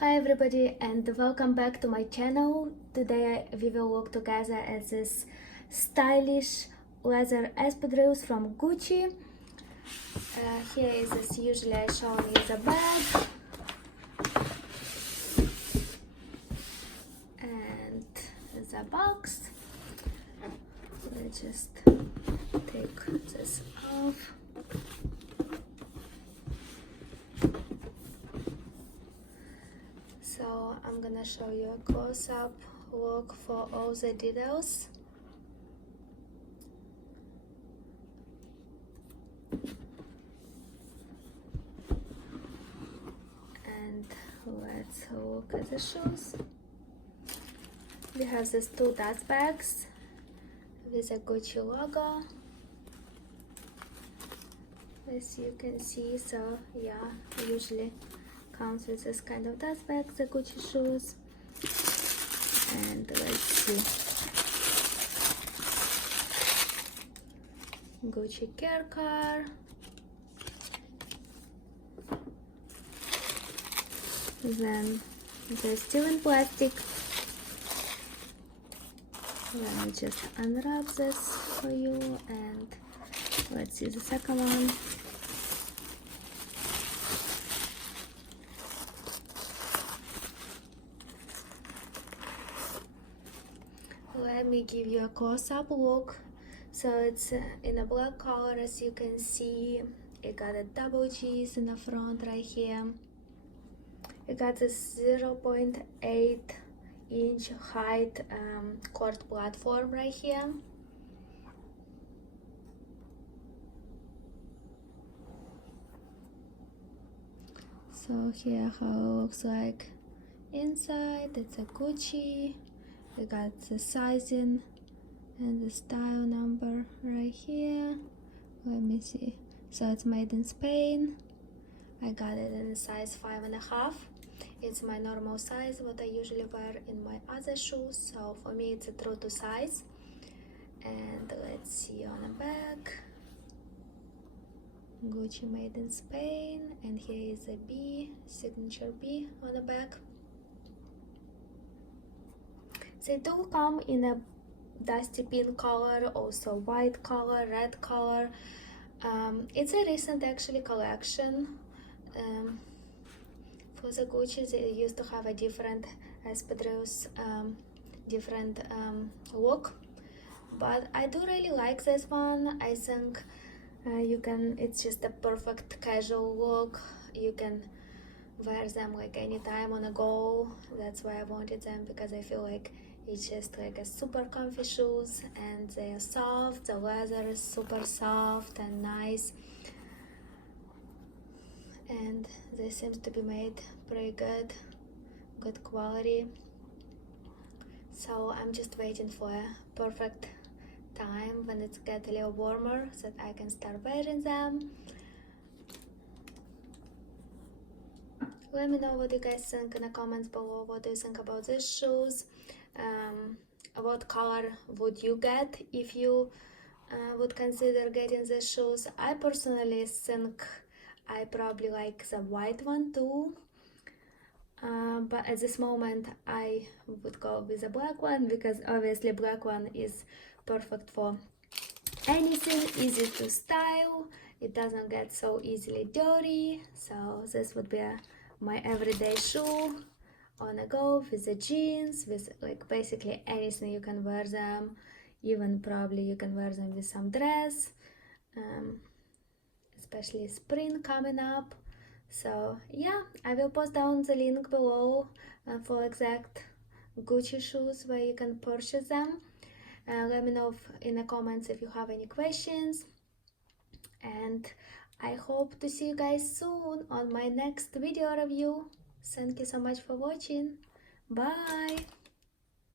Hi everybody and welcome back to my channel. Today we will look together at this stylish leather espadrilles from Gucci. Here is, as usually I show you, the bag and the box. Let's just take this off. So I'm gonna show you a close-up look for all the details. And let's look at the shoes. We have these two dust bags with a Gucci logo, as you can see. So yeah, usually comes with this kind of dust bag, the Gucci shoes. And let's see, Gucci care car, then they're still in plastic. Let me just unwrap this for you, and let's see the second one. Let me give you a close-up look. So it's in a black color, as you can see. It got a double G's in the front right here. It got a 0.8 inch height cord platform right here. So here how it looks like inside. It's a Gucci. We got the sizing and the style number right here. Let me see. So it's made in Spain. I got it in a size 5.5. It's my normal size, what I usually wear in my other shoes. So for me it's a true to size. And let's see on the back. Gucci made in Spain. And here is a B, signature B on the back. They do come in a dusty pink color, also white color, red color. It's a recent actually collection. For the Gucci, they used to have a different espadrilles, different look, but I do really like this one. I think it's just a perfect casual look. You can wear them like anytime on a go. That's why I wanted them, because I feel like it's just like a super comfy shoes, and they are soft. The leather is super soft and nice, and they seem to be made pretty good quality. So I'm just waiting for a perfect time when it's get a little warmer so that I can start wearing them. Let me know what you guys think in the comments below. What do you think about these shoes? What color would you get if you would consider getting these shoes? I personally think I probably like the white one too, but at this moment I would go with the black one, because obviously black one is perfect for anything, easy to style. It doesn't get so easily dirty. So this would be my everyday shoe on a go with the jeans, with like basically anything you can wear them. Even probably you can wear them with some dress, especially spring coming up. So yeah, I will post down the link below for exact Gucci shoes where you can purchase them. Let me know in the comments if you have any questions, and I hope to see you guys soon on my next video review. Thank you so much for watching. Bye!